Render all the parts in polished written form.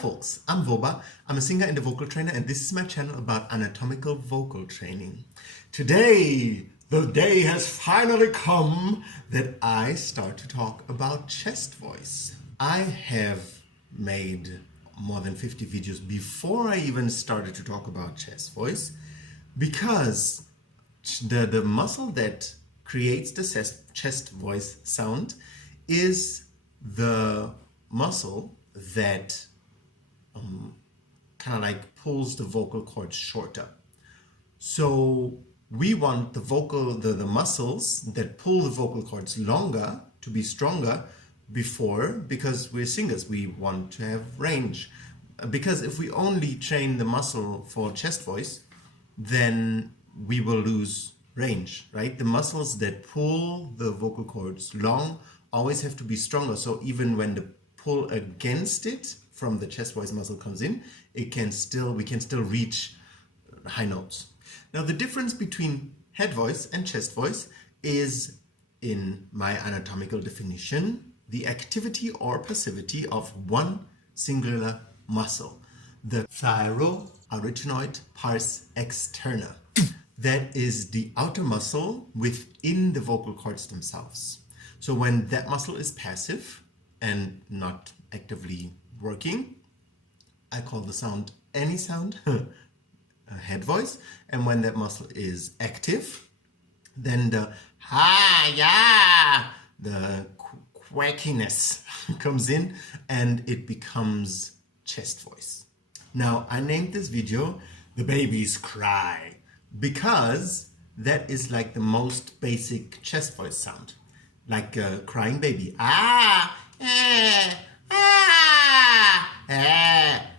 folks, I'm Voba. I'm a singer and a vocal trainer, and this is my channel about anatomical vocal training. Today, the day has finally come that I start to talk about chest voice. I have made more than 50 videos before I even started to talk about chest voice, because the muscle that creates the chest voice sound is the muscle that kind of like pulls the vocal cords shorter. So we want the muscles that pull the vocal cords longer to be stronger because we're singers, we want to have range. Because if we only train the muscle for chest voice, then we will lose range, right? The muscles that pull the vocal cords long always have to be stronger. So even when the pull against it from the chest voice muscle comes in, we can still reach high notes. Now the difference between head voice and chest voice is, in my anatomical definition, the activity or passivity of one singular muscle, the Thyro-Arytenoid Pars Externa. That is the outer muscle within the vocal cords themselves. So when that muscle is passive and not actively working, I call the sound any sound a head voice. And when that muscle is active, then the the quackiness comes in and it becomes chest voice. Now, I named this video "The Babies Cry" because that is like the most basic chest voice sound, like a crying baby.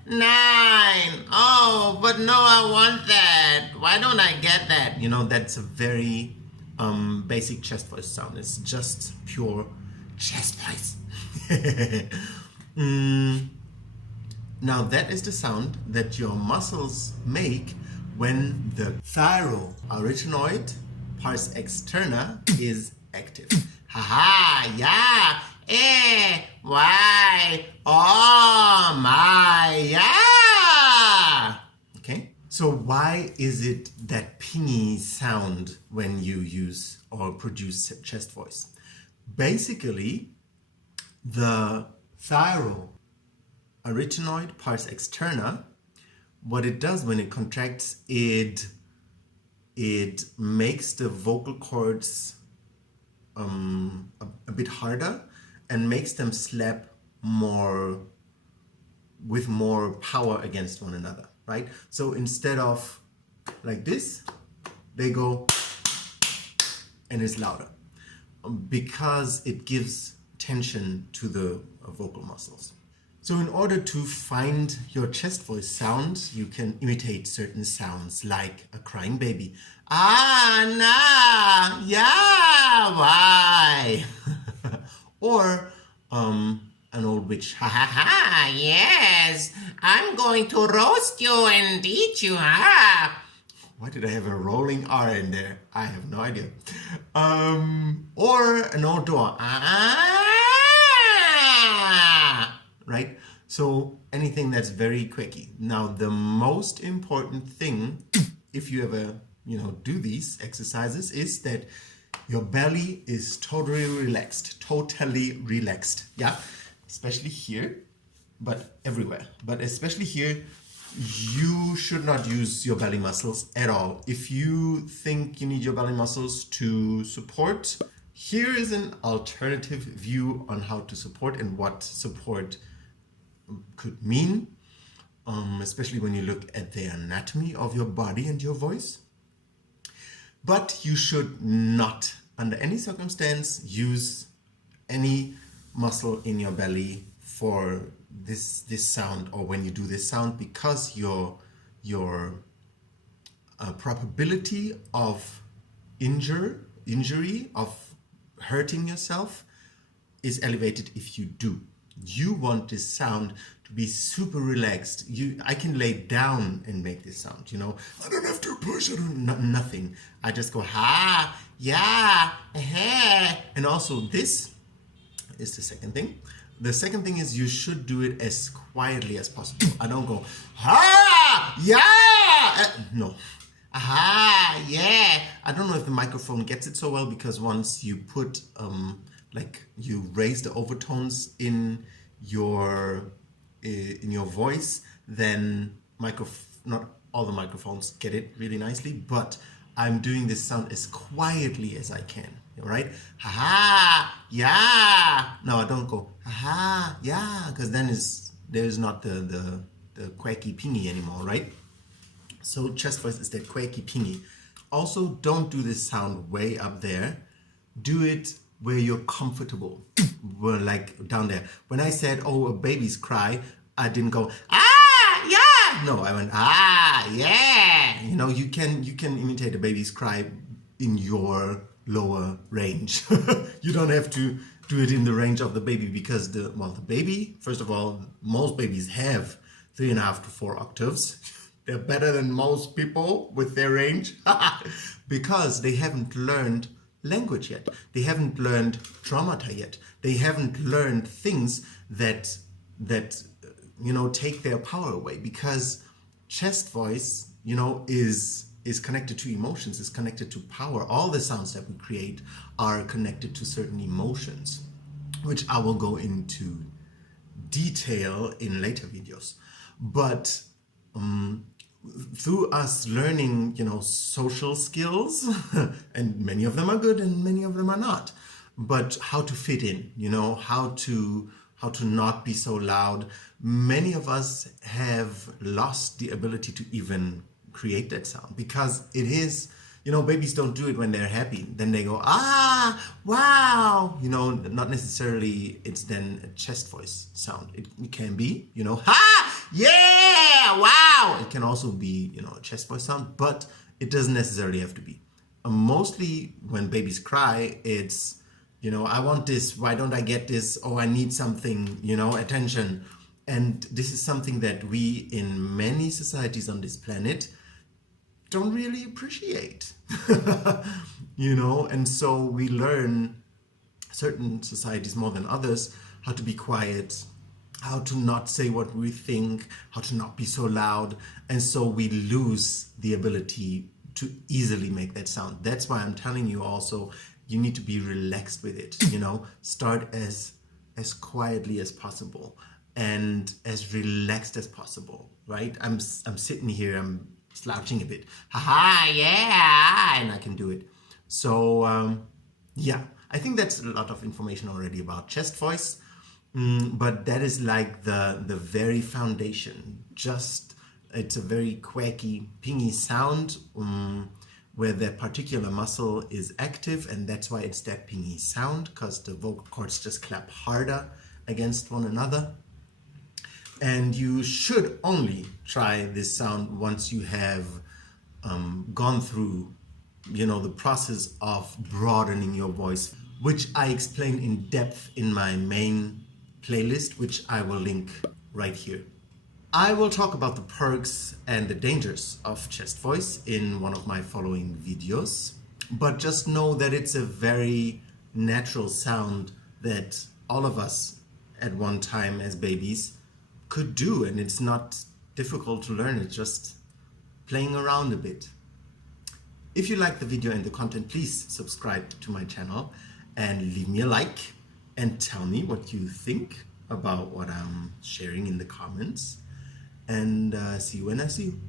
9. Oh, but no, I want that. Why don't I get that? You know, that's a very basic chest voice sound. It's just pure chest voice. Now that is the sound that your muscles make when the Thyro-Arytenoid Pars Externa is active. Why, oh my, yeah. Okay, so why is it that pingy sound when you use or produce chest voice? Basically, the Thyro-Arytenoid Pars Externa, what it does when it contracts, it makes the vocal cords a bit harder and makes them slap with more power against one another, right? So instead of like this, they go and it's louder because it gives tension to the vocal muscles. So in order to find your chest voice sound, you can imitate certain sounds like a crying baby. Why? Or an old witch. Yes, I'm going to roast you and eat you. Why did I have a rolling R in there? I have no idea. Or an old door. Right? So anything that's very quacky. Now, the most important thing, if you ever, do these exercises, is that your belly is totally relaxed. Yeah, especially here, but everywhere. But especially here, you should not use your belly muscles at all. If you think you need your belly muscles to support, here is an alternative view on how to support and what support could mean, especially when you look at the anatomy of your body and your voice. But you should not, under any circumstance, use any muscle in your belly for this sound, or when you do this sound, because your probability of injury, of hurting yourself, is elevated if you do. You want this sound to be super relaxed. I can lay down and make this sound, I don't have to push it, nothing. I just go, and also this is the second thing. The second thing is you should do it as quietly as possible. I don't go, ha, yeah, no. Aha, yeah. I don't know if the microphone gets it so well because once you put, like you raise the overtones in your voice, then not all the microphones get it really nicely, but I'm doing this sound as quietly as I can, right? Ha, yeah. No, I don't go, ha, yeah, because then there's not the quacky pingy anymore, right? So chest voice is that quaky pingy. Also, don't do this sound way up there. Do it where you're comfortable, where like down there. When I said, oh, a baby's cry, I didn't go, ah, yeah. No, I went, ah, yeah. You know, you can imitate a baby's cry in your lower range. You don't have to do it in the range of the baby because the baby, first of all, most babies have 3.5 to 4 octaves. They're better than most people with their range because they haven't learned language yet. They haven't learned traumata yet. They haven't learned things that take their power away, because chest voice, is connected to emotions, is connected to power. All the sounds that we create are connected to certain emotions, which I will go into detail in later videos. But through us learning, social skills, and many of them are good and many of them are not, but how to fit in, how to not be so loud. Many of us have lost the ability to even create that sound because it is, babies don't do it when they're happy. Then they go, ah, wow, not necessarily it's then a chest voice sound. It can be, ha, yeah, wow. It can also be, a chest voice sound, but it doesn't necessarily have to be. Mostly when babies cry, it's, I want this, why don't I get this? Oh, I need something, attention. And this is something that we in many societies on this planet don't really appreciate, and so we learn, certain societies more than others, how to be quiet, how to not say what we think, how to not be so loud, and so we lose the ability to easily make that sound. That's why I'm telling you also, you need to be relaxed with it, start as quietly as possible and as relaxed as possible, right? I'm sitting here, I'm slouching a bit, haha, yeah, and I can do it. So yeah, I think that's a lot of information already about chest voice, but that is like the very foundation. It's a very quacky, pingy sound, where that particular muscle is active, and that's why it's that pingy sound, because the vocal cords just clap harder against one another. And you should only try this sound once you have gone through, the process of broadening your voice, which I explain in depth in my main playlist, which I will link right here. I will talk about the perks and the dangers of chest voice in one of my following videos, but just know that it's a very natural sound that all of us at one time as babies could do, and it's not difficult to learn. It's just playing around a bit. If you like the video and the content, please subscribe to my channel and leave me a like and tell me what you think about what I'm sharing in the comments, and see you when I see you.